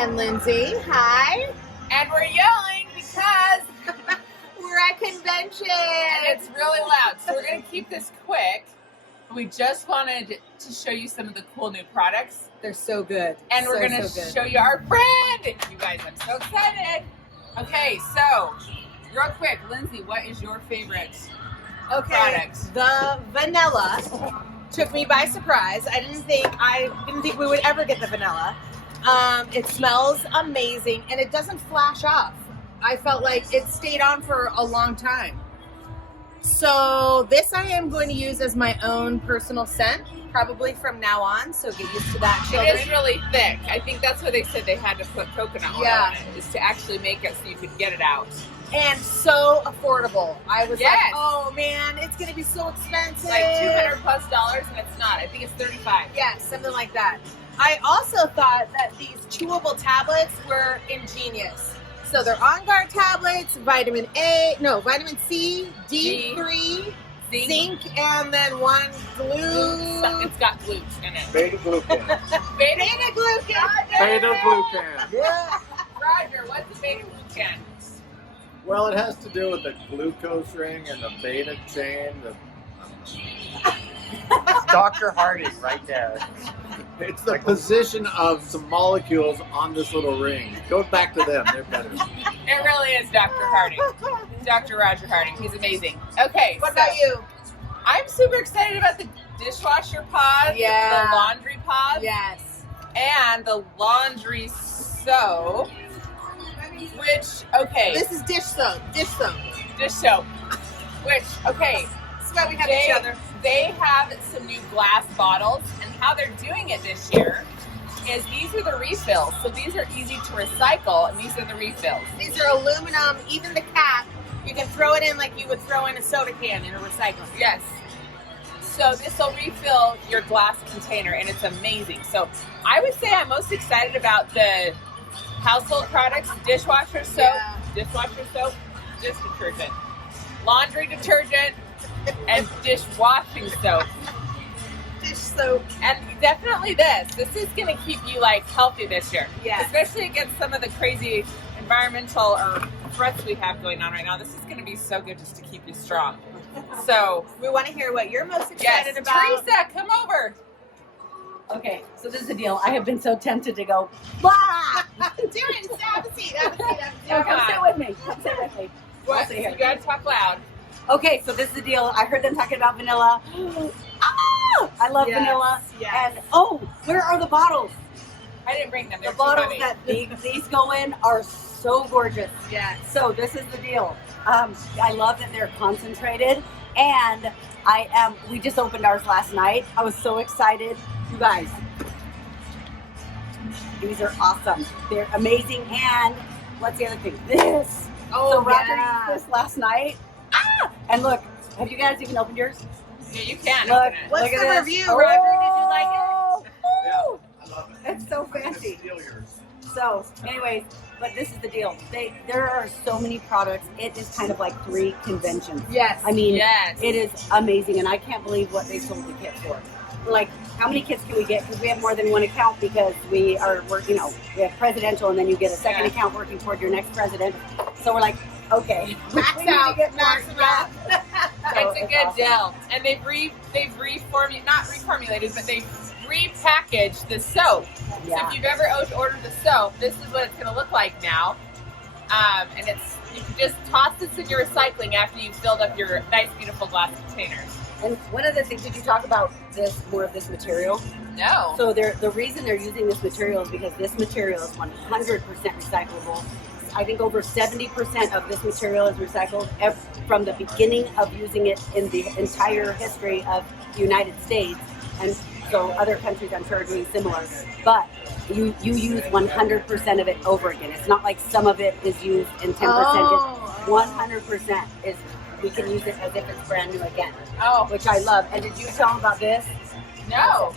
And Lindsay, hi. And we're yelling because We're at convention. and it's really loud. So we're going to keep this quick. We just wanted to show you some of the cool new products. They're so good. And we're going to show you our friend. You guys, I'm so excited. Okay, so real quick, Lindsay, what is your favorite product? The vanilla took me by surprise. I didn't think we would ever get the vanilla. It smells amazing and it doesn't flash off. I felt like it stayed on for a long time. So this I am going to use as my own personal scent, probably from now on. So get used to that, children. It is really thick. I think that's why they said they had to put coconut oil in it, is to actually make it so you could get it out. And so affordable. I was Yes. like, oh man, it's going to be so expensive. Like $200+ and it's not. I think it's $35. Yeah, something like that. I also thought that these chewable tablets were ingenious. So they're On Guard tablets, vitamin C, D3, zinc, and then one glue. It's got glute in it. Beta-glucan. Beta-glucan. Beta-glucan. Yeah. Roger, what's the beta-glucan? Well, it has to do with the glucose ring and the beta chain. It's Dr. Harding right there. It's the position of some molecules on this little ring. Go back to them. They're better. It really is Dr. Harding. Dr. Roger Harding. He's amazing. Okay. What about you? I'm super excited about the dishwasher pods, Yeah. the laundry pods, Yes. and the laundry soap, which, okay. This is dish soap. Dish soap. Dish soap. Which, okay. That's why we have each other. They have some new glass bottles, and how they're doing it this year is these are the refills. So these are easy to recycle, and these are the refills. These are aluminum. Even the cap, you can throw it in like you would throw in a soda can in a recycling. Yes. So this will refill your glass container, and it's amazing. So I would say I'm most excited about the household products, dishwasher soap, dish detergent, laundry detergent, and dishwashing soap. Dish soap. And definitely this. This is going to keep you like healthy this year. Yes. Especially against some of the crazy environmental or threats we have going on right now. This is going to be so good just to keep you strong. So We want to hear what you're most yes, excited about. Teresa, come over. Okay, so this is the deal. I have been so tempted to go, blah! Darren, have a seat. Have a seat. Have a seat. No, come sit with me. Come sit with me. What? sit here. You got to talk loud. Okay, so this is the deal. I heard them talking about vanilla. Ah! I love Yes, vanilla. yes. And, oh, where are the bottles? I didn't bring them. They're The too bottles heavy. that these go in are so gorgeous. Yes. So this is the deal. I love that they're concentrated, and we just opened ours last night. I was so excited. You guys, these are awesome. They're amazing. And what's the other thing? This. Oh, So Roger yeah. used this last night. Ah! And look, have you guys even opened yours? Yeah, you can Look, open it. What's look at the this. review, Oh! Roger? Did you like it? Yeah, I love it. It's so fancy. Steal yours. So, anyways, but this is the deal. There are so many products. It is kind of like 3 conventions. Yes. I mean, Yes. it is amazing, and I can't believe what they sold the kit for. Like, how many kits can we get? Because we have more than one account because we are working, we have presidential, and then you get a second Yeah. account working toward your next president. So we're like, okay, Max we need to out. get more. Max them out. So It's a good awesome. deal. And they've not reformulated, but they've repackaged the soap. So Yeah. if you've ever ordered the soap, this is what it's going to look like now. And you can just toss this in your recycling after you've filled up your nice, beautiful glass containers. And one of the things, did you talk about more of this material? No. So the reason they're using this material is because this material is 100% recyclable. I think over 70% of this material is recycled from the beginning of using it in the entire history of the United States. And so other countries, I'm sure, are doing similar. But you use 100% of it over again. It's not like some of it is used and 10%. Oh. It's 100% is, we can use it as if it's brand new again, Oh, which I love. And did you tell them about this? no.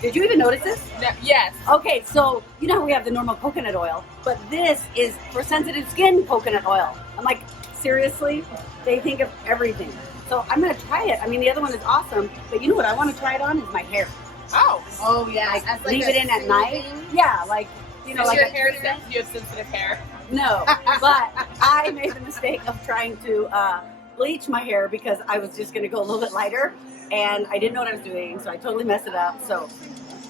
Did you even notice this? No. Yes. Okay, so you know how we have the normal coconut oil, but this is for sensitive skin coconut oil. I'm like, seriously? They think of everything. So I'm gonna try it. I mean, the other one is awesome, but you know what I want to try it on is my hair. Oh. Oh yeah. Like, That's leave a it in at night. soothing- Yeah, like you know, Is like your a hair tweeter. sensitive? You have sensitive hair. No, but I made the mistake of trying to bleach my hair because I was just going to go a little bit lighter, and I didn't know what I was doing, so I totally messed it up. So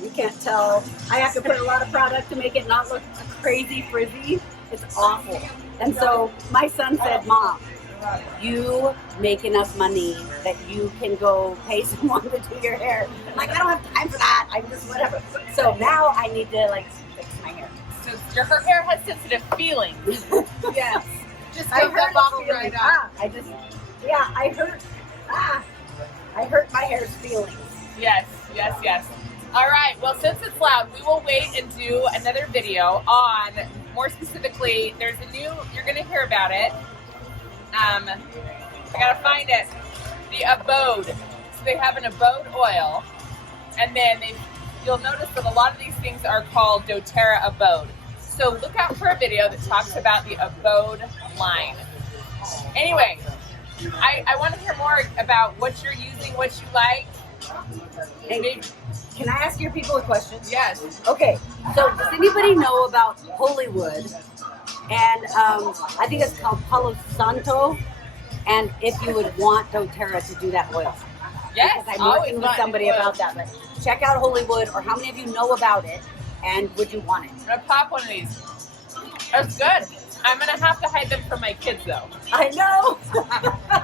you can't tell. I have to put a lot of product to make it not look crazy frizzy. It's awful. And so my son said, Mom, you make enough money that you can go pay someone to do your hair. I'm like, I don't have time for that. I'm just whatever. So now I need to like fix my hair. So her hair has sensitive feelings. Yes. Just I take that hurt bottle feelings. right up. I hurt my hair's feelings. Yes. All right. Well, since it's loud, we will wait and do another video on, more specifically, there's a new, you're going to hear about it. I got to find it. The Abode. So they have an Abode oil. And then you'll notice that a lot of these things are called doTERRA Abode. So look out for a video that talks about the Abode line. Anyway, I want to hear more about what you're using, what you like. Hey, can I ask your people a question? Yes. Okay, so does anybody know about Hollywood? And I think it's called Palo Santo. And if you would want doTERRA to do that oil. Yes. Because I'm working with somebody about that. But check out Hollywood, or how many of you know about it, and would you want it? I'm going to pop one of these. That's good. I'm going to have to hide them from my kids, though. I know.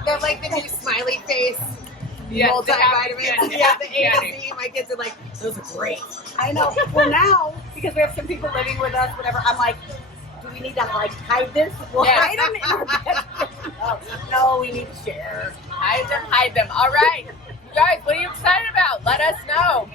They're like the new smiley face Yes, multivitamins. the Yeah, the A candy. to Z. My kids are like, those are great. I know. Well, now, because we have some people living with us, whatever, I'm like, do we need to like hide this? We'll Yes. hide them in our bedroom. No, we need to share. Hide them. All right. You guys, what are you excited about? Let us know.